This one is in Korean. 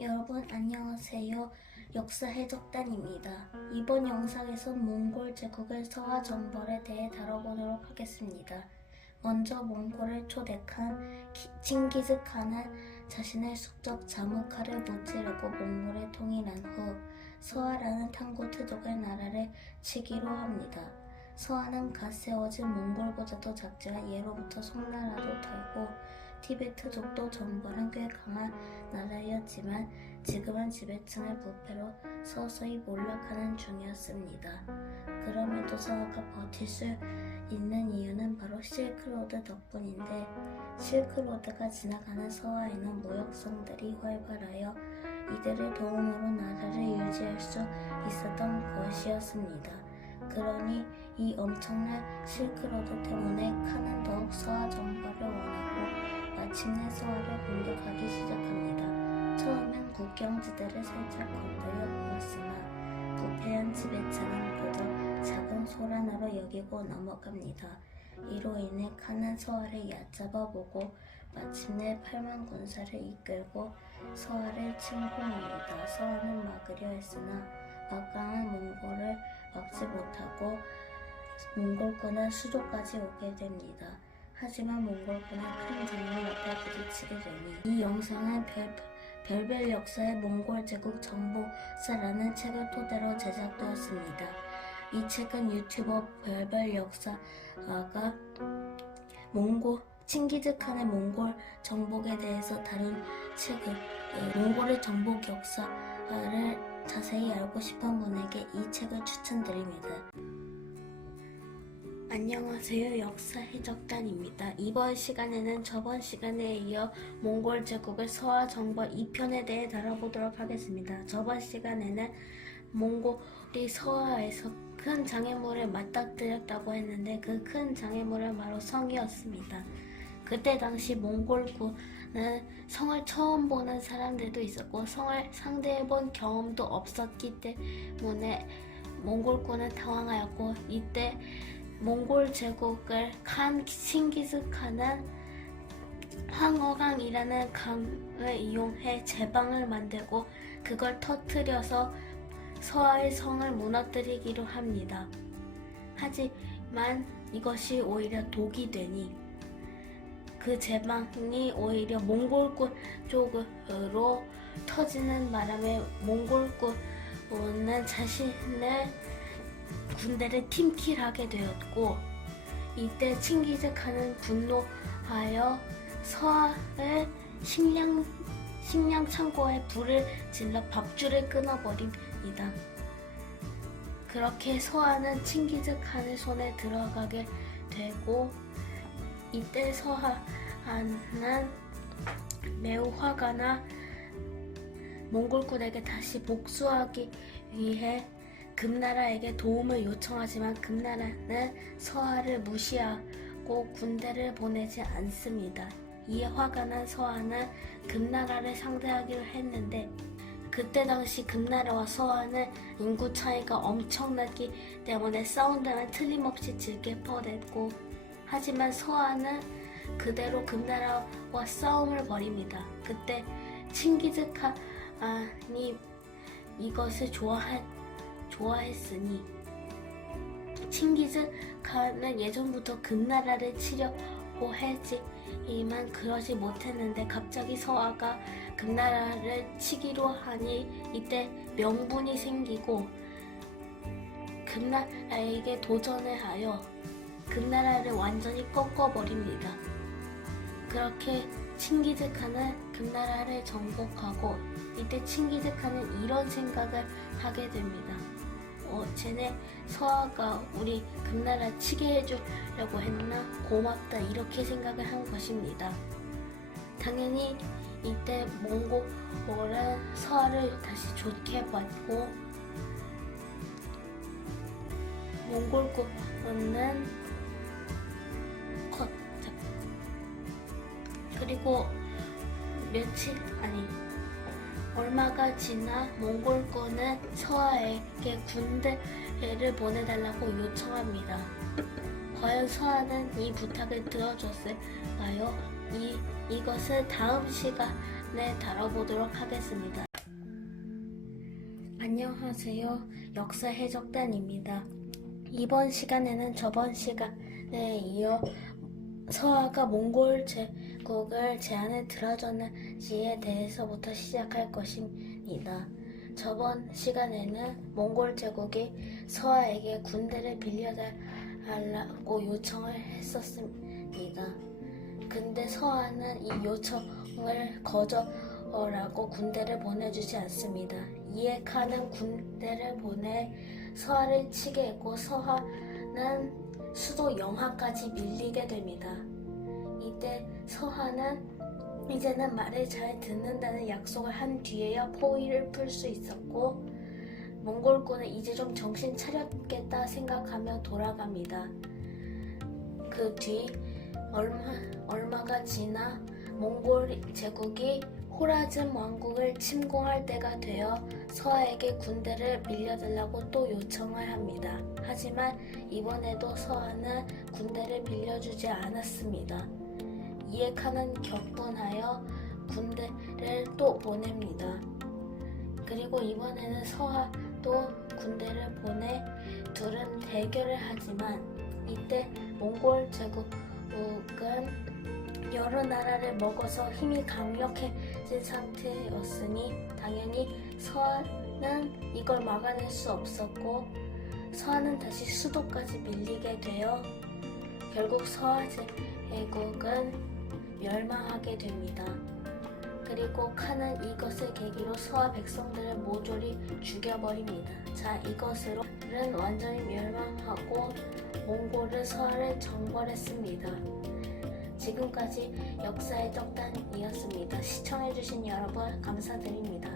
여러분 안녕하세요. 역사해적단입니다. 이번 영상에선 몽골 제국의 서하 정벌에 대해 다뤄보도록 하겠습니다. 먼저 몽골을 초대한 칭기즈칸은 자신의 숙적 자무카를 무찌르고 몽골에 통일한 후 서하라는 탕구트족의 나라를 치기로 합니다. 서하는 갓 세워진 몽골보다도 작지만 예로부터 송나라도 털고 티베트족도 정벌은 꽤 강한 나라였지만 지금은 지배층의 부패로 서서히 몰락하는 중이었습니다. 그럼에도 서하가 버틸 수 있는 이유는 바로 실크로드 덕분인데, 실크로드가 지나가는 서하에는 무역성들이 활발하여 이들의 도움으로 나라를 유지할 수 있었던 것이었습니다. 그러니 이 엄청난 실크로드 때문에 칸은 더욱 서하 정벌을 원하고 마침내 서하를 공격하기 시작합니다. 처음엔 국경지대를 살짝 건드려 보았으나 부패한 지배층은 그저 작은 소란으로 여기고 넘어갑니다. 이로 인해 칸은 서하를 얕잡아 보고 마침내 8만 군사를 이끌고 서하를 침공합니다. 서하는 막으려 했으나 막강한 몽골을 막지 못하고 몽골군은 수조까지 오게 됩니다. 하지만 몽골군은 큰 장벽 앞에 부딪히게 되니 이 영상은 별별 역사의 몽골 제국 정보사라는 책을 토대로 제작되었습니다. 이 책은 유튜버 별별 역사가 칭기즈칸의 몽골 정복에 대해서 다룬 책을 몽골의 정복 역사를 자세히 알고 싶은 분에게 이 책을 추천드립니다. 안녕하세요. 역사해적단입니다. 이번 시간에는 저번 시간에 이어 몽골 제국의 서하 정벌 2편에 대해 다뤄보도록 하겠습니다. 저번 시간에는 몽골이 서하에서 큰 장애물을 맞닥뜨렸다고 했는데 그 큰 장애물은 바로 성이었습니다. 그때 당시 몽골군은 성을 처음 보는 사람들도 있었고 성을 상대해본 경험도 없었기 때문에 몽골군은 당황하였고, 이때 몽골 제국을 칭기즈칸은 황허강이라는 강을 이용해 제방을 만들고 그걸 터뜨려서 서하의 성을 무너뜨리기로 합니다. 하지만 이것이 오히려 독이 되니 그 제방이 오히려 몽골군 쪽으로 터지는 바람에 몽골군은 자신의 군대를 팀킬하게 되었고, 이때 칭기즈칸은 분노하여 서하의 식량 창고에 불을 질러 밥줄을 끊어버립니다. 그렇게 서하는 칭기즈칸의 손에 들어가게 되고, 이때 서하는 매우 화가 나 몽골군에게 다시 복수하기 위해 금나라에게 도움을 요청하지만 금나라는 서하를 무시하고 군대를 보내지 않습니다. 이에 화가 난 서하는 금나라를 상대하기로 했는데, 그때 당시 금나라와 서하는 인구 차이가 엄청나기 때문에 싸운다면 틀림없이 질게 뻔했고, 하지만 서하는 그대로 금나라와 싸움을 벌입니다. 그때 칭기즈칸이 이것을 좋아했으니 칭기즈칸은 예전부터 금나라를 치려고 했지만 그러지 못했는데 갑자기 서하가 금나라를 치기로 하니 이때 명분이 생기고 금나라에게 도전을 하여 금나라를 완전히 꺾어버립니다. 그렇게 칭기즈칸은 금나라를 정복하고, 이때 칭기즈칸은 이런 생각을 하게 됩니다. 쟤네 서하가 우리 금나라 치게 해주려고 했나? 고맙다, 이렇게 생각을 한 것입니다. 당연히 이때 몽골은 서하를 다시 좋게 봤고, 몽골군은 그리고 얼마가 지나 몽골군은 서하에게 군대를 보내달라고 요청합니다. 과연 서하는 이 부탁을 들어줬을까요? 이것을 다음 시간에 다뤄보도록 하겠습니다. 안녕하세요. 역사 해적단입니다. 이번 시간에는 저번 시간에 이어 서하가 몽골 제국을 제안에 들어줬는지에 대해서부터 시작할 것입니다. 저번 시간에는 몽골 제국이 서하에게 군대를 빌려달라고 요청을 했었습니다. 근데 서하는 이 요청을 거절하고 군대를 보내주지 않습니다. 이에 칸은 군대를 보내 서하를 치게 했고 서하는 수도 영하까지 밀리게 됩니다. 이때 서하는 이제는 말을 잘 듣는다는 약속을 한 뒤에야 포위를 풀 수 있었고 몽골군은 이제 좀 정신 차렸겠다 생각하며 돌아갑니다. 그 뒤 얼마가 지나 몽골 제국이 호라즘 왕국을 침공할 때가 되어 서하에게 군대를 빌려달라고 또 요청을 합니다. 하지만 이번에도 서하는 군대를 빌려주지 않았습니다. 이에 칸은 격분하여 군대를 또 보냅니다. 그리고 이번에는 서하도 군대를 보내 둘은 대결을 하지만 이때 몽골 제국은 여러 나라를 먹어서 힘이 강력해진 상태였으니 당연히 서하는 이걸 막아낼 수 없었고 서하는 다시 수도까지 밀리게 되어 결국 서하 제국은 멸망하게 됩니다. 그리고 칸은 이것을 계기로 서하 백성들을 모조리 죽여버립니다. 자, 이것으로는 완전히 멸망하고 몽골은 서하를 정벌했습니다. 지금까지 역사의 적단이었습니다. 시청해주신 여러분 감사드립니다.